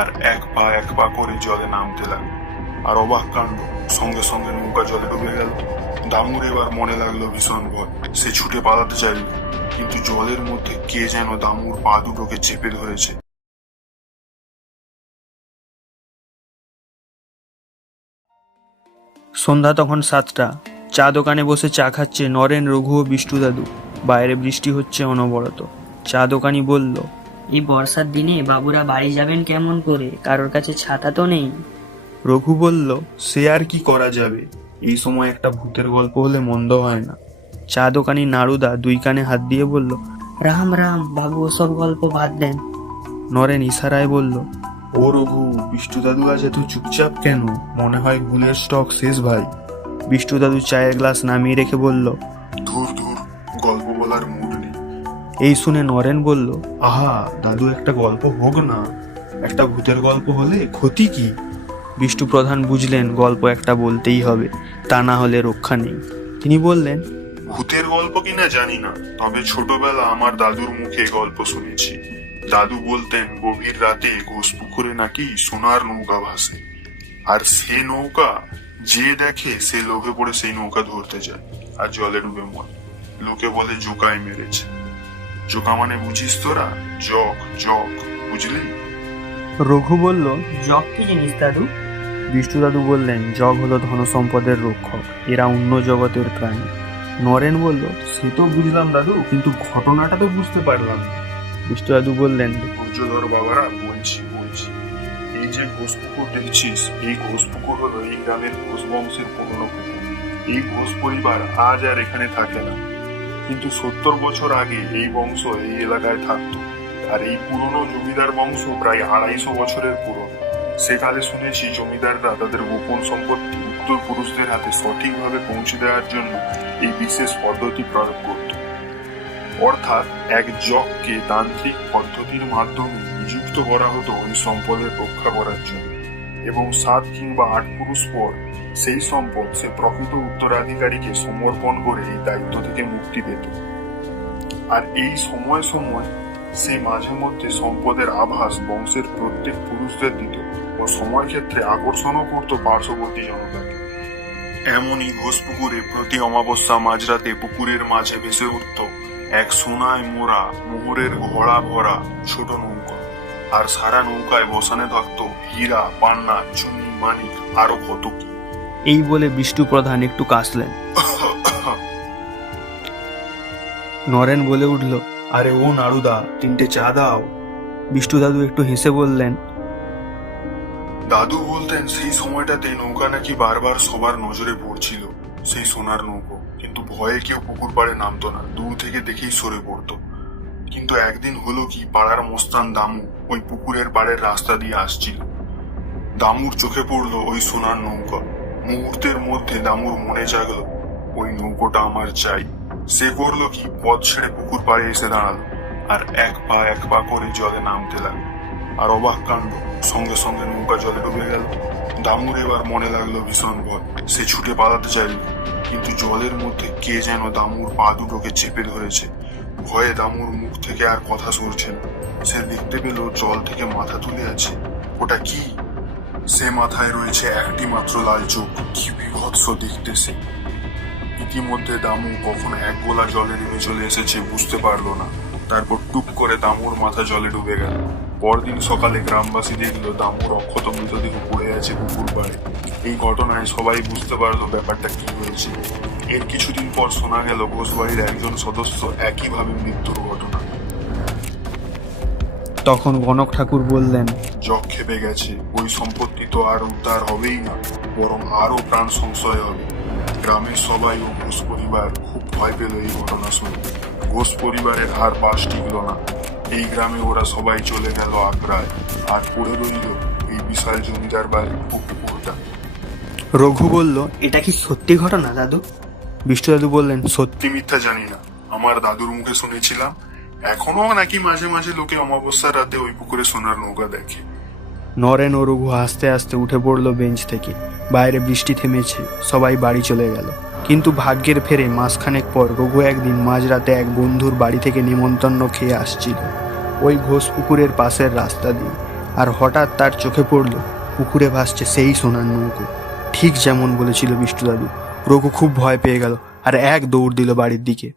আর এক পা করে জলে নামতে লাগলো। আর অবাক কাণ্ড, সঙ্গে সঙ্গে নৌকা জলে ডুবে গেল। দামুর এবার মনে লাগলো ভীষণ ভয়। সে ছুটে পালাতে চাইল, কিন্তু জলের মধ্যে কে যেন দামুর পা দুটোকে চেপে ধরেছে। সন্ধ্যা তখন 7টা। চা দোকানে বসে চা খাচ্ছে নরেন, রঘু ও বিষ্টু দাদু। বাইরে বৃষ্টি হচ্ছে অনবরত। চা দোকানি বলল, এই বর্ষার দিনে বাবুরা বাড়ি যাবেন কেমন করে? কারোর কাছে ছাতা তো নেই। রঘু বলল, সে আর কি করা যাবে, এই সময় একটা ভূতের গল্প হলে মন্দ হয় না। চা দোকানি নাড়ুদা 2 কানে হাত দিয়ে বলল, রাম রাম বাবু, ওসব গল্প বাদ দেন। নরেন ইশারায় বলল, ও রঘু, বিষ্টু দাদু আজ এত চুপচাপ কেন? মনে হয় গুলের স্টক শেষ ভাই। বিষ্টু দাদু চায়ের গ্লাস নামিয়ে রেখে বলল, ধুর ধুর, গল্প বলার মুড নেই। এই শুনে নরেন বলল, আহা দাদু, একটা গল্প হোক না। একটা ভূতের গল্প হলে ক্ষতি কি? বিষ্টু প্রধান বুঝলেন গল্প একটা বলতেই হবে, তা না হলে রক্ষা নেই। তিনি বললেন, ভূতের গল্প কিনা জানি না, তবে ছোটবেলা আমার দাদুর মুখে গল্প শুনেছি। দাদু বলতেন গভীর রাতে ঘোষপুকুরে নাকি সোনার নৌকা ভাসে, আর সে নৌকা যে দেখে সে লোভে পড়ে সেই নৌকা ধরতে যায় আর জলে ডুবে মরে। লোকে বলে জোকায় মেরেছে। জোকা মানে বুঝিস তোরা? জক জক, বুঝলি? রঘু বলল, জগ কি জিনিস দাদু? বিষ্টু দাদু বললেন, জগ হলো ধনসম্পদের রক্ষক, এরা অন্য জগতের প্রাণী। নরেন বলল, সে তো বুঝলাম দাদু, কিন্তু ঘটনাটা তো বুঝতে পারলাম না। বিষ্টু দাদু বললেন, ধৈর্য ধর বাবারা, বলছি। এই যে ঘোষপুকুর দেখছিস, এই ঘোষপুকুর হলো এই গ্রামের ঘোষ বংশের পুরনো পুকুর। এই ঘোষ পরিবার আজ আর এখানে থাকে না, কিন্তু 70 বছর আগে এই বংশ এই এলাকায় থাকতো। আর এই পুরনো জমিদার বংশ প্রায় 250 বছরের পুরনো। সেকালে শুনেছি জমিদাররা তাদের গোপন সম্পত্তি উত্তর পুরুষদের হাতে সঠিকভাবে পৌঁছে দেওয়ার জন্য এই বিশেষ পদ্ধতি প্রয়োগ করত। অর্থাৎ এক যককে তান্ত্রিক পদ্ধতির মাধ্যমে নিযুক্ত করা হতো ওই সম্পদের রক্ষা করার জন্য, এবং 7 কিংবা 8 পুরুষ পর সেই সম্পদ সে প্রকৃত উত্তরাধিকারীকে সমর্পণ করে এই দায়িত্ব থেকে মুক্তি পেত। আর এই সময় সময় সে মাঝে মধ্যে সম্পদের আভাস বংশের প্রত্যেক পুরুষদের দিত ও সময় ক্ষেত্রে আকর্ষণও করত পার্শ্ববর্তী জনতাকে। এমনই ঘোষপুকুরে প্রতি অমাবস্যা মাঝরাতে পুকুরের মাঝে ভেসে উঠত এক সোনায় মোড়া মোহরের ঘোড়া ভরা ছোট নৌকা, আর সারা নৌকায় বসানে থাকত হীরা, পান্না, চুনি, মানিক, আরো কত কি। এই বলে বিষ্টু প্রধান একটু কাশলেন। নরেন বলে উঠল, আরে ও নাড়ুদা, 3টে চা দাও। বিষ্টু দাদু একটু হেসে বললেন, দাদু বলতেন সেই সময়টাতে নৌকা নাকি বারবার সবার নজরে পড়ছিল, সেই সোনার নৌকো। কিন্তু ভয়ে কেউ পুকুর পাড়ে নামতো না, দূর থেকে দেখেই সরে পড়তো। কিন্তু একদিন হলো কি, পাড়ার মস্তান দামু ওই পুকুরের পাড়ের রাস্তা দিয়ে আসছিল। দামুর চোখে পড়লো ওই সোনার নৌকা। মুহূর্তের মধ্যে দামুর মনে জাগলো, ওই নৌকোটা আমার চাই। সে করলো কি, পথ ছেড়ে পুকুর পাড়ে এসে দাঁড়ালো, আর এক পা করে জলে নামতে লাগলো। আর অবাক কাণ্ড, সঙ্গে সঙ্গে নৌকা জলে ডুবে গেল। দামুর এবার মনে লাগলো ভীষণ ভয়। সে ছুটে পালাতে চাইল, কিন্তু জলের মধ্যে কে যেন দামুর পা দুটোকে চেপে ধরেছে। ভয়ে দামুর মুখ থেকে আর কথা সরছে না। সে দেখতে পেল জল থেকে মাথা তুলে আছে। ওটা কি? সে মাথায় রয়েছে একটি মাত্র লাল চোখ। কি বিভৎস দেখতে সে! ইতিমধ্যে দামু কখন এক গোলা জলে নেমে চলে এসেছে বুঝতে পারলো না। তারপর টুপ করে দামুর মাথা জলে ডুবে গেল। পরদিন সকালে গ্রামবাসী দেখলো দামুর অক্ষত মৃতদেহ পড়ে আছে পুকুর পাড়ে। এই ঘটনায় সবাই বুঝতে পারলো ব্যাপারটা কি হয়েছে। এর কিছুদিন পর শোনা গেল ঘোষবাড়ির একজন সদস্য একইভাবে মৃত্যুর ঘটনা। তখন গণক ঠাকুর বললেন, জগ খেপে গেছে, ওই সম্পত্তি তো আর উদ্ধার হবেই না, বরং আরো প্রাণ সংশয় হবে। গ্রামের সবাই ও ঘোষ পরিবার খুব ভয় পেল এই ঘটনা শুনে। ঘোষ পরিবারের আর পাশ টিকল না। এই গ্রামে ওরা সবাই চলে গেল আগ্রায়, আর পড়ে রইল এই বিশাল জমিদার বাড়ির পুকুরটা। রঘু বলল, এটা কি সত্যি ঘটনা দাদু? বিষ্টু দাদু বললেন, সত্যি মিথ্যা জানি না, আমার দাদুর মুখে শুনেছিলাম। এখনো নাকি মাঝে মাঝে লোকে অমাবস্যার রাতে ওই পুকুরে সোনার নৌকা দেখে। নরেন ও রঘু হাসতে হাসতে উঠে পড়লো বেঞ্চ থেকে। বাইরে বৃষ্টি থেমেছে, সবাই বাড়ি চলে গেল। কিন্তু ভাগ্যের ফেরে মাসখানেক পর রঘু একদিন মাঝরাতে এক বন্ধুর বাড়ি থেকে নিমন্ত্রণ খেয়ে আসছিল, ওই ঘোষ পুকুরের পাশের রাস্তা দিয়ে। আর হঠাৎ তার চোখে পড়ল পুকুরে ভাসছে সেই সোনার নৌকো, ঠিক যেমন বলেছিল বিষ্টু দাদু। রঘু খুব ভয় পেয়ে গেল আর এক দৌড় দিল বাড়ির দিকে।